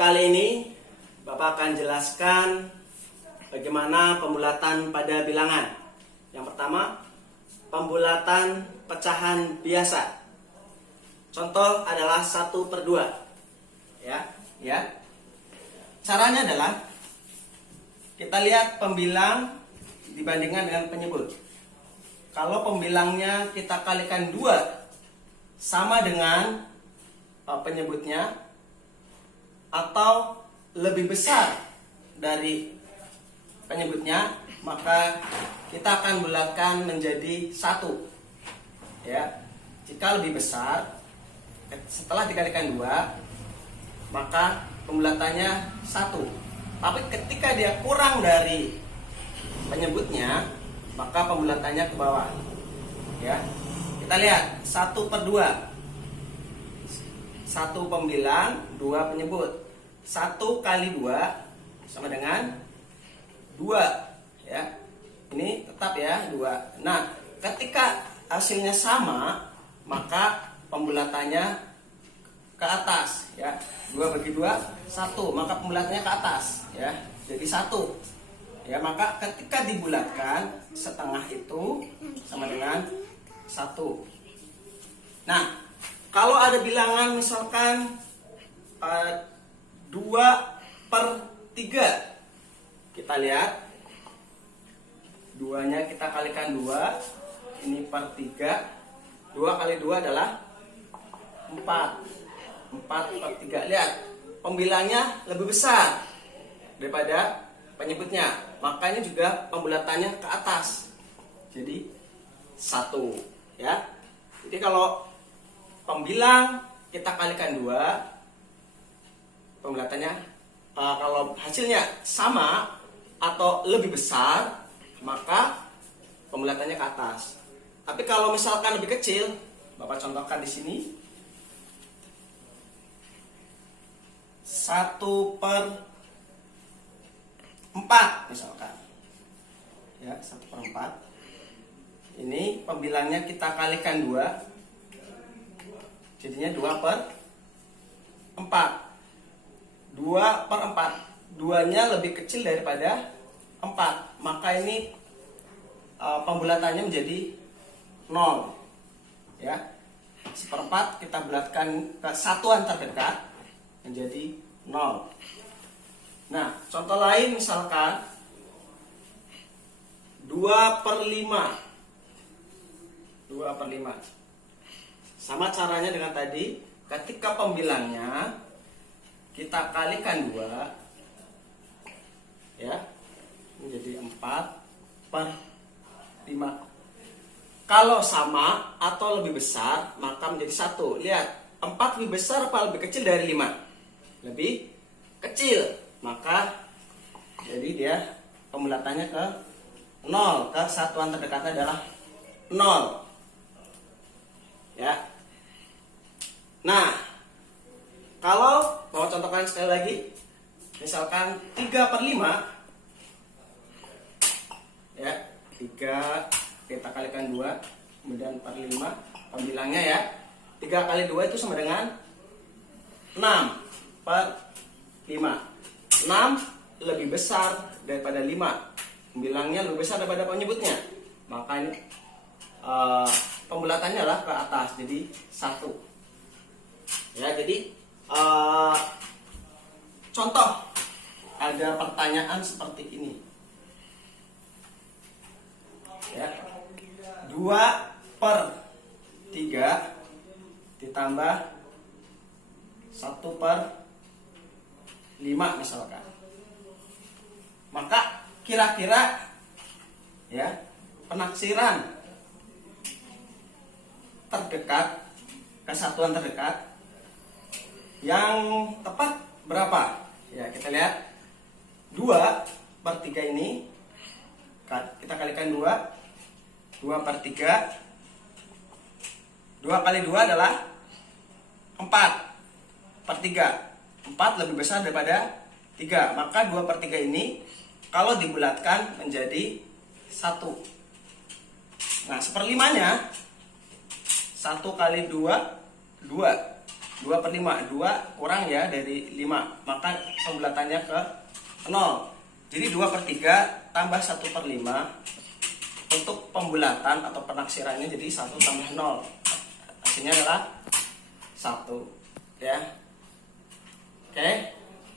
Kali ini Bapak akan jelaskan bagaimana pembulatan pada bilangan. Yang pertama, pembulatan pecahan biasa. Contoh adalah 1/2. Ya. Caranya adalah kita lihat pembilang dibandingkan dengan penyebut. Kalau pembilangnya kita kalikan 2 sama dengan penyebutnya atau lebih besar dari penyebutnya, maka kita akan bulatkan menjadi 1. Ya. Jika lebih besar, setelah dikalikan 2, maka pembulatannya 1. Tapi ketika dia kurang dari penyebutnya, maka pembulatannya ke bawah. Ya. Kita lihat 1/2. 1 pembilang, 2 penyebut. 1 kali 2 sama dengan 2. Ya. Ini tetap ya 2. Nah, ketika hasilnya sama, maka pembulatannya ke atas ya. 2 bagi 2 1, maka pembulatannya ke atas ya. Jadi 1. Ya, maka ketika dibulatkan setengah itu sama dengan 1. Nah, kalau ada bilangan misalkan 2/3, kita lihat 2-nya kita kalikan 2, ini per 3. 2 kali 2 adalah 4. 4/3. Lihat, pembilangnya lebih besar daripada penyebutnya, makanya juga pembulatannya ke atas. Jadi 1 ya. Jadi kalau pembilang kita kalikan 2, pembulatannya kalau hasilnya sama atau lebih besar, maka pembulatannya ke atas. Tapi kalau misalkan lebih kecil, Bapak contohkan di sini 1/4 misalkan. Ya, 1/4. Ini pembilangnya kita kalikan 2, jadinya 2/4. 2/4. 2-nya lebih kecil daripada 4, maka ini pembulatannya menjadi 0. Ya. 1/4 kita bulatkan ke satuan terdekat menjadi 0. Nah, contoh lain misalkan 2/5. 2/5. Sama caranya dengan tadi, ketika pembilangnya kita kalikan 2 ya, menjadi 4/5. Kalau sama atau lebih besar, maka menjadi 1. Lihat, 4 lebih besar apa lebih kecil dari 5? Lebih kecil. Maka jadi dia pembulatannya ke 0, ke satuan terdekatnya adalah 0. Ya. Nah, kalau mau contohkan sekali lagi, misalkan 3/5. Ya, 3 kita kalikan 2, kemudian 4/5, pembilangnya ya. 3 kali 2 itu sama dengan 6/5. 6 lebih besar daripada 5. Pembilangnya lebih besar daripada penyebutnya. Maka ini pembulatannya adalah ke atas, jadi 1. Ya, jadi contoh ada pertanyaan seperti ini. Ya. 2/3 ditambah 1/5 misalkan. Maka kira-kira ya, penaksiran terdekat, kesatuan terdekat yang tepat berapa? Ya, kita lihat 2/3 ini kita kalikan 2. 2/3. 2 kali 2 adalah 4/3. 4 lebih besar daripada 3. Maka 2/3 ini kalau dibulatkan menjadi 1. Nah, 1/5-nya 1 kali 2, 2. 2/5. 2 kurang ya dari 5, maka pembulatannya ke 0. Jadi 2/3 tambah 1/5 untuk pembulatan atau penaksirannya jadi 1 tambah 0. Hasilnya adalah 1 ya. Oke,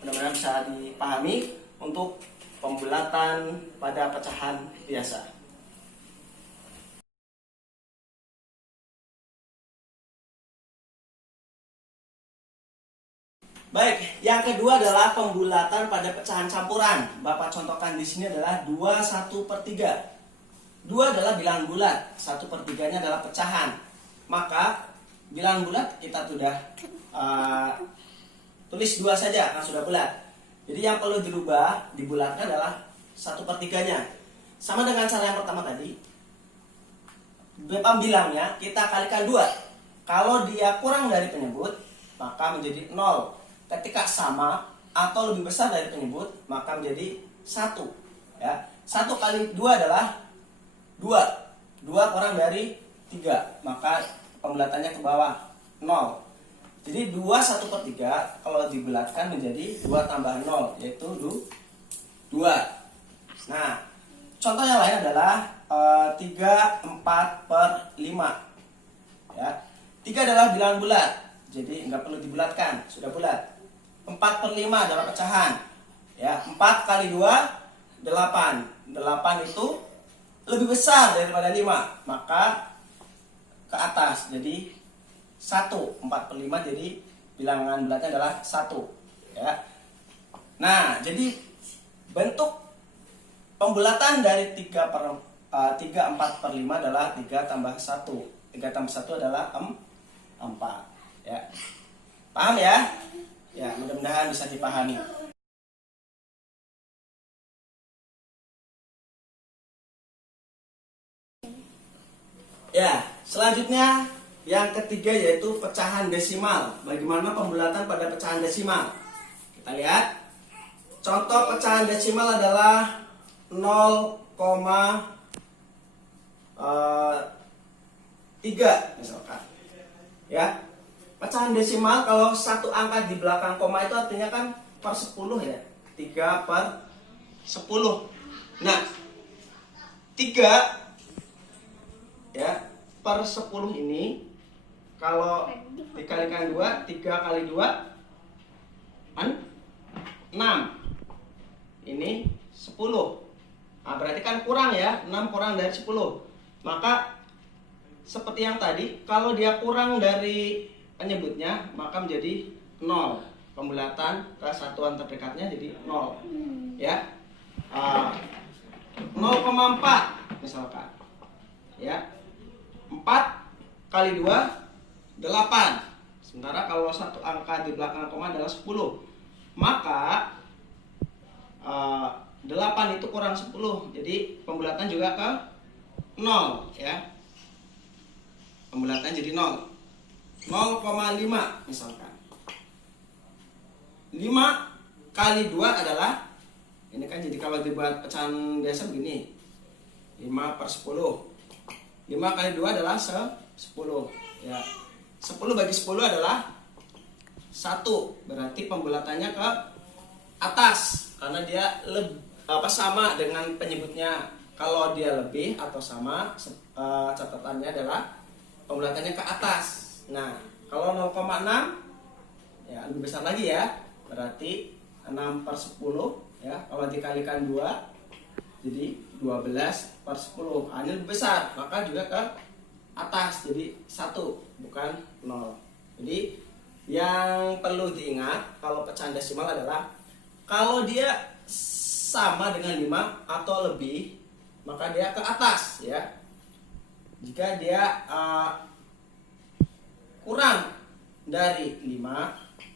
mudah-mudahan bisa dipahami untuk pembulatan pada pecahan biasa. Baik, yang kedua adalah pembulatan pada pecahan campuran. Bapak contohkan di sini adalah 2 1/3. 2 adalah bilangan bulat, 1/3-nya adalah pecahan. Maka bilangan bulat kita sudah tulis 2 saja, kan sudah bulat. Jadi yang perlu dirubah, dibulatkan adalah 1/3-nya. Sama dengan cara yang pertama tadi. Pembilangnya kita kalikan 2. Kalau dia kurang dari penyebut, maka menjadi 0. Ketika sama atau lebih besar dari penyebut, maka menjadi 1 ya. 1 kali 2 adalah 2. 2 kurang dari 3, maka pembulatannya ke bawah 0. Jadi 2 1/3 kalau dibulatkan menjadi 2 tambah 0, yaitu 2. Nah, contoh yang lain adalah 3 4/5 ya. 3 adalah bilangan bulat, jadi nggak perlu dibulatkan, sudah bulat. 4/5 adalah pecahan ya. 4 kali 2 8. 8 itu lebih besar daripada 5, maka ke atas jadi 1. 4/5 jadi bilangan bulatnya adalah 1 ya. Nah, jadi bentuk pembulatan dari 3 4/5 adalah 3 tambah 1. 3 tambah 1 adalah 4 ya. Paham ya? Ya, mudah-mudahan bisa dipahami. Ya, selanjutnya yang ketiga yaitu pecahan desimal. Bagaimana pembulatan pada pecahan desimal? Kita lihat. Contoh pecahan desimal adalah 0,3 misalkan. Ya. Pecahan desimal kalau satu angka di belakang koma itu artinya kan per 10 ya. 3/10. Nah, 3 ya per 10 ini kalau dikalikan 2, 3 kali 2 kan 6. Ini 10. Nah, berarti kan kurang ya, 6 kurang dari 10. Maka seperti yang tadi, kalau dia kurang dari penyebutnya maka menjadi 0. Pembulatan ke satuan terdekatnya jadi 0 ya. 0,4 misalkan ya. 4 kali 2 8. Sementara kalau satu angka di belakang koma adalah 10, maka 8 itu kurang 10, jadi pembulatan juga ke 0 ya. Pembulatan jadi 0. 0,5 misalkan. 5 kali 2 adalah, ini kan jadi kalau dibuat pecahan biasa begini, 5/10. 5 kali 2 adalah 10 ya. 10 bagi 10 adalah 1. Berarti pembulatannya ke atas karena dia sama dengan penyebutnya. Kalau dia lebih atau sama, catatannya adalah pembulatannya ke atas. Nah, kalau 0,6 ya lebih besar lagi ya. Berarti 6/10 ya. Kalau dikalikan 2 jadi 12/10. Ini lebih besar, maka juga ke atas jadi 1 bukan 0. Jadi yang perlu diingat kalau pecahan desimal adalah kalau dia sama dengan 5 atau lebih, maka dia ke atas ya. Jika dia kurang dari 5,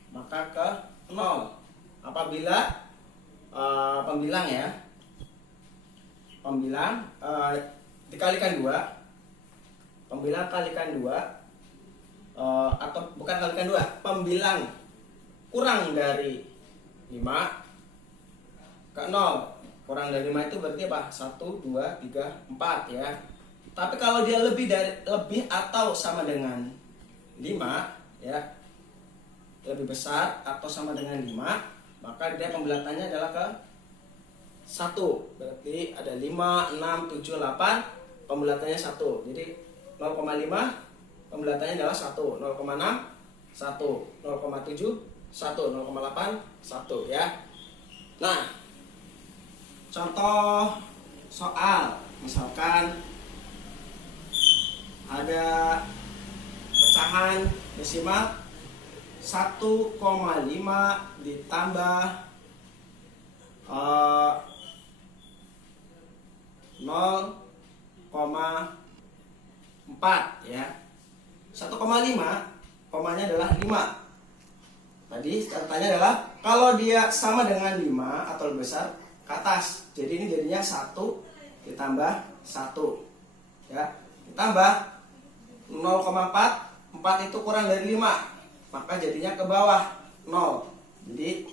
maka ke 0. Apabila pembilang ya, pembilang dikalikan 2, pembilang kalikan 2 atau bukan kalikan 2, pembilang kurang dari 5 ke 0. Kurang dari 5 itu berarti apa? 1, 2, 3, 4 ya. Tapi kalau dia lebih atau sama dengan 5 ya, lebih besar atau sama dengan 5, maka dia pembulatannya adalah ke 1. Berarti ada 5, 6, 7, 8, pembulatannya 1. Jadi 0,5 pembulatannya adalah 1, 0,6 1, 0,7 1, 0,8 1 ya. Nah, contoh soal misalkan ada pecahan desimal 1,5 ditambah 0,4 ya. 1,5 komanya adalah 5. Tadi catatannya adalah kalau dia sama dengan 5 atau lebih besar ke atas. Jadi ini jadinya 1 ditambah 1 ya. Ditambah 0,4, 4 itu kurang dari 5, maka jadinya ke bawah 0. Jadi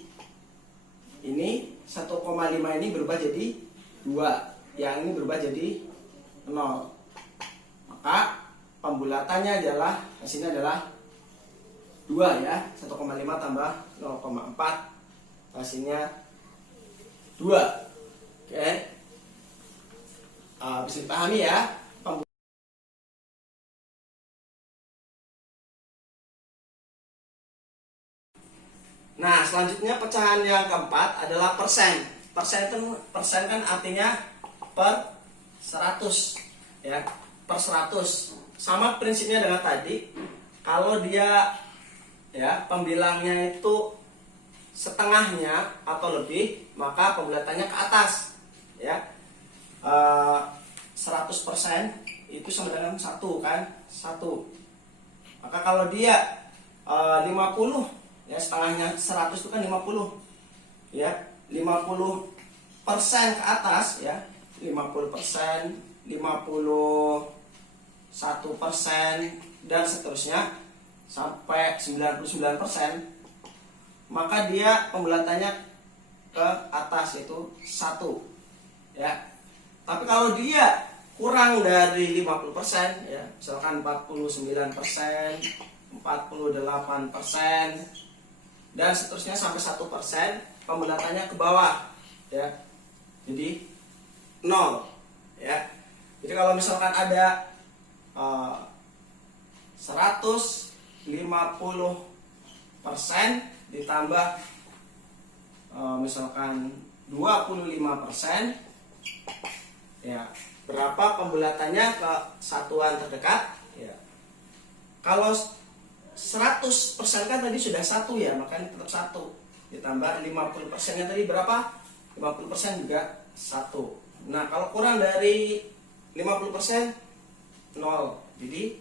ini 1,5 ini berubah jadi 2, yang ini berubah jadi 0. Maka pembulatannya adalah hasilnya adalah 2 ya. 1,5 tambah 0,4 hasilnya 2. Oke. Bisa dipahami ya. Nah, selanjutnya pecahan yang keempat adalah persen. Persen kan artinya per 100 ya, per 100. Sama prinsipnya dengan tadi. Kalau dia ya pembilangnya itu setengahnya atau lebih, maka pembulatannya ke atas ya. 100% itu sama dengan 1 kan, 1. Maka kalau dia 50 ya, setengahnya 100 itu kan 50 ya, 50% ke atas ya, 50%, 51% dan seterusnya sampai 99%, maka dia pembulatannya ke atas yaitu 1 ya. Tapi kalau dia kurang dari 50% ya, misalkan 49%, 48% dan seterusnya sampai 1%, pembulatannya ke bawah ya. Jadi 0 ya. Jadi kalau misalkan ada 150% ditambah misalkan 25% ya, berapa pembulatannya ke satuan terdekat ya. Kalau 100% kan tadi sudah 1 ya, makanya tetap 1 ditambah 50%-nya tadi berapa? 50% juga 1. Nah, kalau kurang dari 50% 0. Jadi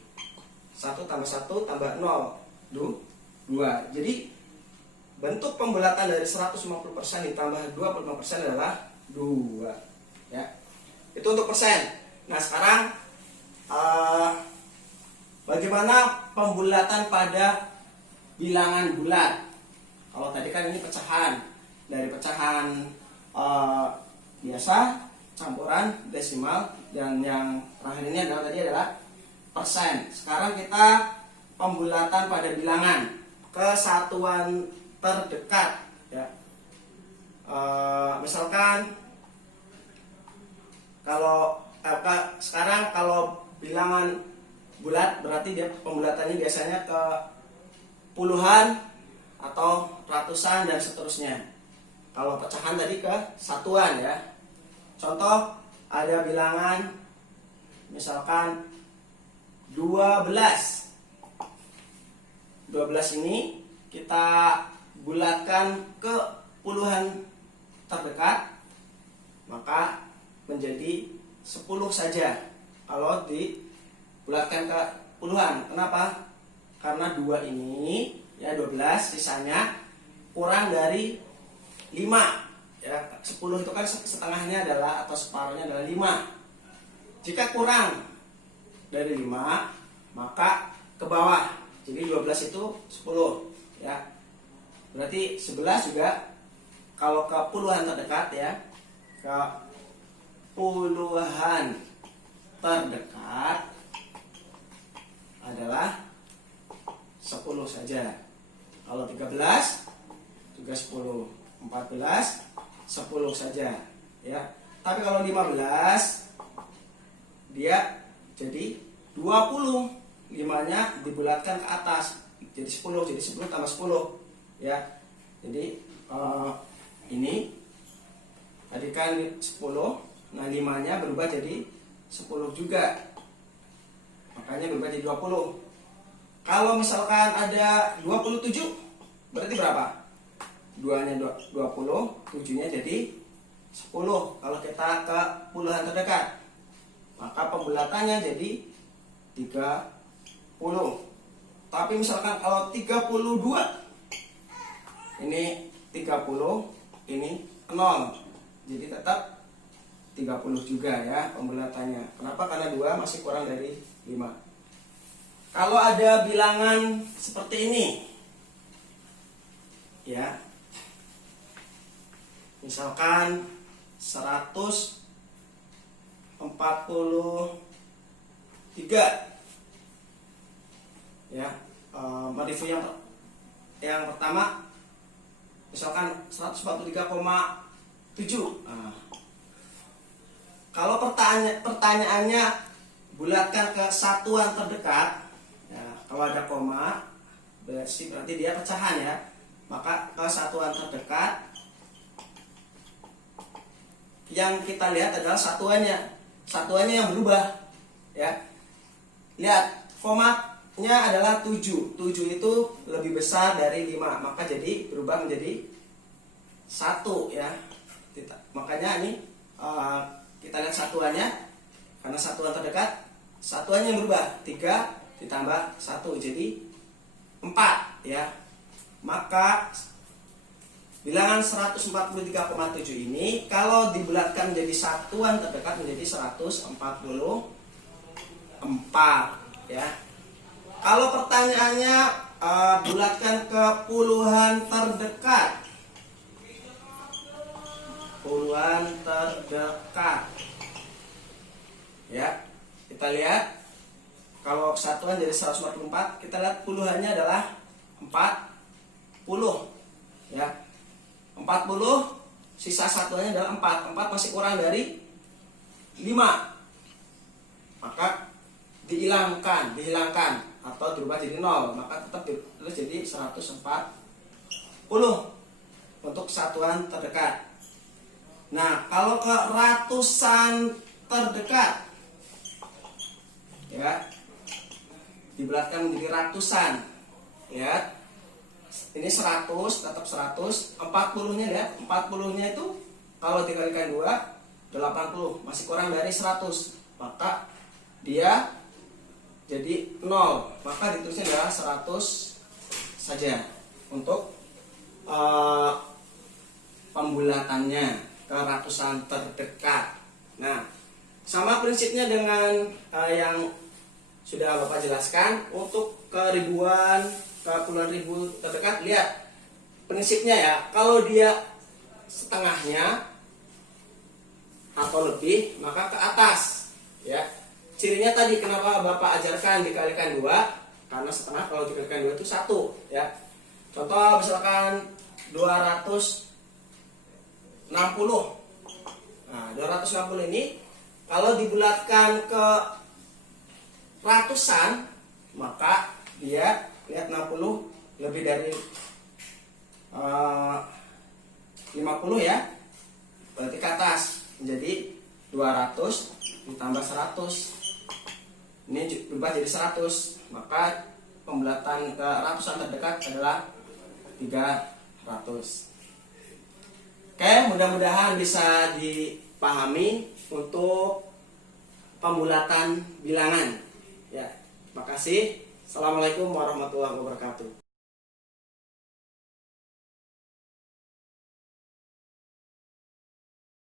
1 tambah 1 tambah 0 2. Jadi bentuk pembulatan dari 150% ditambah 25% adalah 2 ya. Itu untuk persen. Nah, sekarang bagaimana pembulatan pada bilangan bulat? Kalau tadi kan ini pecahan. Dari pecahan biasa, campuran, desimal, dan yang terakhir ini adalah tadi adalah persen. Sekarang kita pembulatan pada bilangan ke satuan terdekat ya. Misalkan kalau sekarang kalau bilangan bulat berarti dia pembulatannya biasanya ke puluhan atau ratusan dan seterusnya. Kalau pecahan tadi ke satuan ya. Contoh ada bilangan misalkan 12. 12 ini kita bulatkan ke puluhan terdekat, maka menjadi 10 saja kalau dibulatkan ke puluhan. Kenapa? Karena 2 ini ya 12, sisanya kurang dari 5 ya. 10 itu kan setengahnya adalah atau separuhnya adalah 5. Jika kurang dari 5 maka ke bawah. Jadi 12 itu 10 ya. Berarti 11 juga kalau ke puluhan terdekat ya. Ke puluhan terdekat adalah 10 saja. Kalau 13 juga 10. 14 10 saja ya. Tapi kalau 15 dia jadi 20. 5-nya dibulatkan ke atas jadi 10. Jadi 10 tambah 10 ya. Jadi ini tadi kan 10. Nah 5-nya berubah jadi 10 juga. Makanya berubah jadi 20. Kalau misalkan ada 27 berarti berapa? 2-nya 20, 7-nya jadi 10. Kalau kita ke puluhan terdekat, maka pembulatannya jadi 30. Tapi misalkan kalau 32, ini 30, ini 0. Jadi tetap 30 juga ya pembulatannya. Kenapa? Karena 2 masih kurang dari 5. Kalau ada bilangan seperti ini ya, misalkan 143 ya, mereview yang pertama misalkan 143,7. Kalau pertanyaannya bulatkan ke satuan terdekat ya, kalau ada koma berarti dia pecahan ya, maka ke satuan terdekat yang kita lihat adalah satuannya yang berubah ya. Lihat komanya adalah 7 itu lebih besar dari 5, maka jadi berubah menjadi 1 ya. Makanya ini kita lihat satuannya, karena satuan terdekat satuannya yang berubah, 3 ditambah 1 jadi 4 ya. Maka bilangan 143,7 ini kalau dibulatkan menjadi satuan terdekat menjadi 144 ya. Kalau pertanyaannya bulatkan ke puluhan terdekat. Puluhan terdekat. Ya. Kita lihat kalau satuan jadi 144, kita lihat puluhannya adalah 40 ya. 40 sisa satuannya adalah 4 masih kurang dari 5, maka dihilangkan atau dirubah jadi 0, maka tetap terus jadi 140 untuk satuan terdekat. Nah kalau ke ratusan terdekat ya, dibulatkan menjadi ratusan ya. Ini 100 tetap 100, 40-nya lihat, 40-nya itu kalau dikalikan 2 80, masih kurang dari 100, maka dia jadi 0, maka ditulisnya adalah 100 saja untuk pembulatannya ke ratusan terdekat. Nah sama prinsipnya dengan yang sudah Bapak jelaskan untuk ke ribuan, ke puluhan ribu terdekat. Lihat prinsipnya ya, kalau dia setengahnya atau lebih maka ke atas ya. Cirinya tadi kenapa Bapak ajarkan dikalikan 2, karena setengah kalau dikalikan 2 itu 1 ya. Contoh misalkan 260. Nah 260 ini kalau dibulatkan ke ratusan, maka dia lihat 60 lebih dari 50 ya, berarti ke atas menjadi 200 ditambah 100, ini berubah jadi 100, maka pembulatan ke ratusan terdekat adalah 300. Oke, mudah-mudahan bisa dipahami untuk pembulatan bilangan ya. Terima kasih. Assalamualaikum warahmatullahi wabarakatuh.